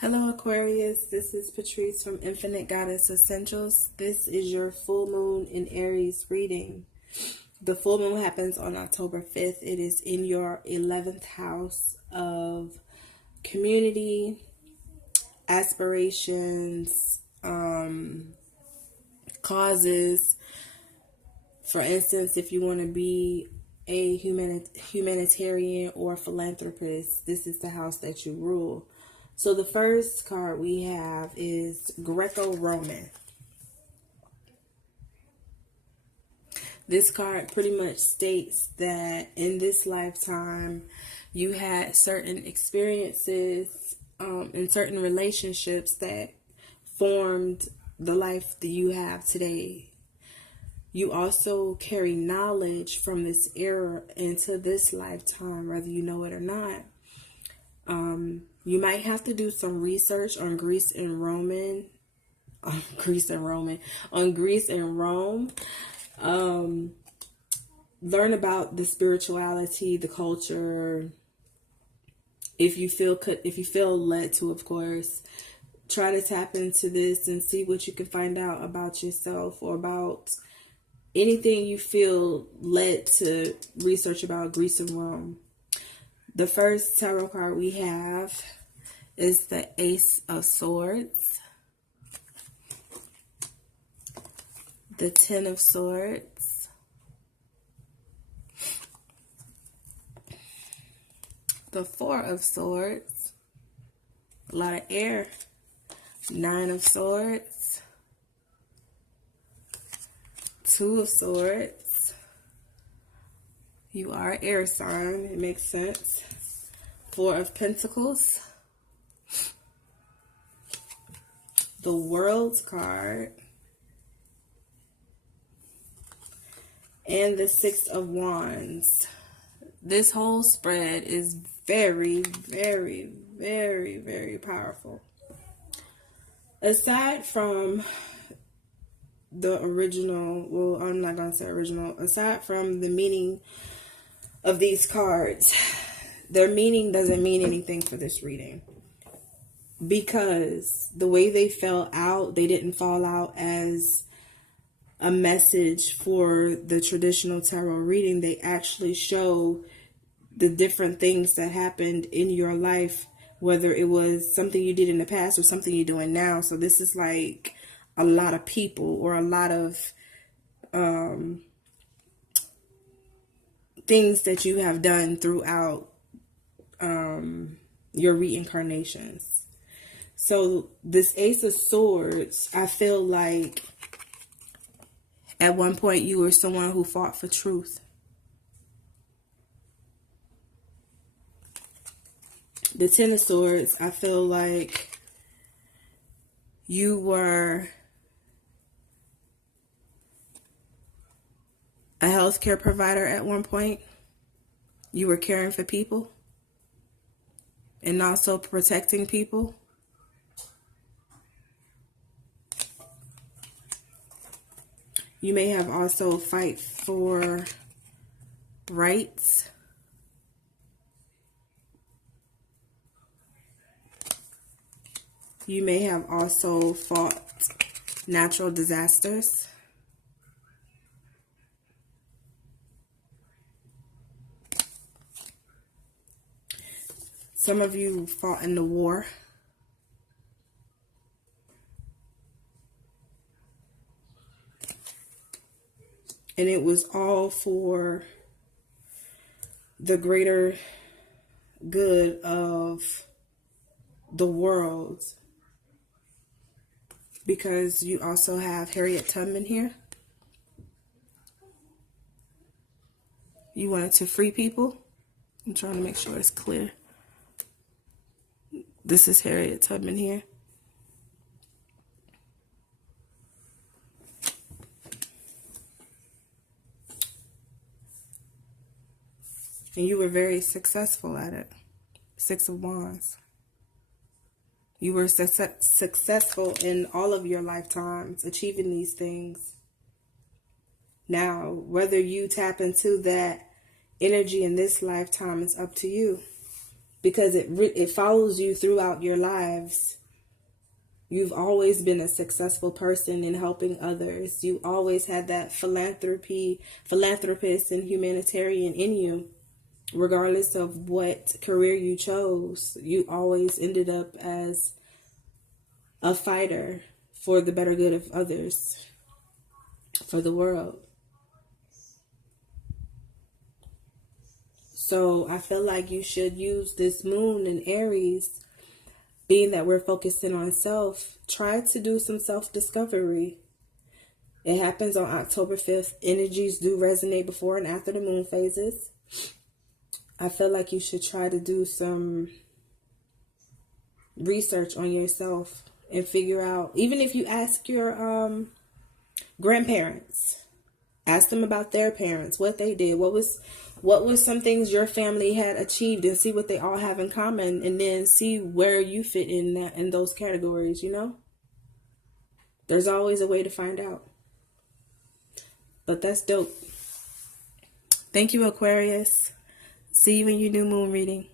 Hello Aquarius, this is Patrice from Infinite Goddess Essentials. This is your full moon in Aries reading. The full moon happens on October 5th. It is in your 11th house of community, aspirations, causes. For instance, if you want to be a humanitarian or philanthropist, this is the house that you rule. So the first card we have is Greco-Roman. This card pretty much states that in this lifetime, you had certain experiences and certain relationships that formed the life that you have today. You also carry knowledge from this era into this lifetime, whether you know it or not. You might have to do some research on Greece and Rome. Learn about the spirituality, the culture. If you feel led to, of course, try to tap into this and see what you can find out about yourself or about anything you feel led to research about Greece and Rome. The first tarot card we have is the Ace of Swords, the Ten of Swords, the Four of Swords, a lot of air, Nine of Swords, Two of Swords. You are an air sign, it makes sense. Four of Pentacles, the World card, and the Six of Wands. This whole spread is very, very, very, very powerful. Aside from the original, well, I'm not going to say original, aside from the meaning of these cards, their meaning doesn't mean anything for this reading. Because the way they fell out, they didn't fall out as a message for the traditional tarot reading. They actually show the different things that happened in your life, whether it was something you did in the past or something you're doing now. So this is like a lot of people or a lot of things that you have done throughout your reincarnations. So this Ace of Swords, I feel like at one point you were someone who fought for truth. The Ten of Swords, I feel like you were a healthcare provider at one point. You were caring for people and also protecting people. You may have also fight for rights. You may have also fought natural disasters. Some of you fought in the war. And it was all for the greater good of the world. Because you also have Harriet Tubman here. You wanted to free people. I'm trying to make sure it's clear. This is Harriet Tubman here. And you were very successful at it. Six of Wands. You were successful in all of your lifetimes, achieving these things. Now, whether you tap into that energy in this lifetime is up to you. because it follows you throughout your lives. You've always been a successful person in helping others. You always had that philanthropist and humanitarian in you. Regardless of what career you chose, you always ended up as a fighter for the better good of others, for the world. So I feel like you should use this moon in Aries, being that we're focusing on self. Try to do some self-discovery. It happens on October 5th. Energies do resonate before and after the moon phases. I feel like you should try to do some research on yourself and figure out, even if you ask your grandparents, ask them about their parents, what they did, what was some things your family had achieved, and see what they all have in common, and then see where you fit in those categories, you know? There's always a way to find out. But that's dope. Thank you, Aquarius. See you in your new moon reading.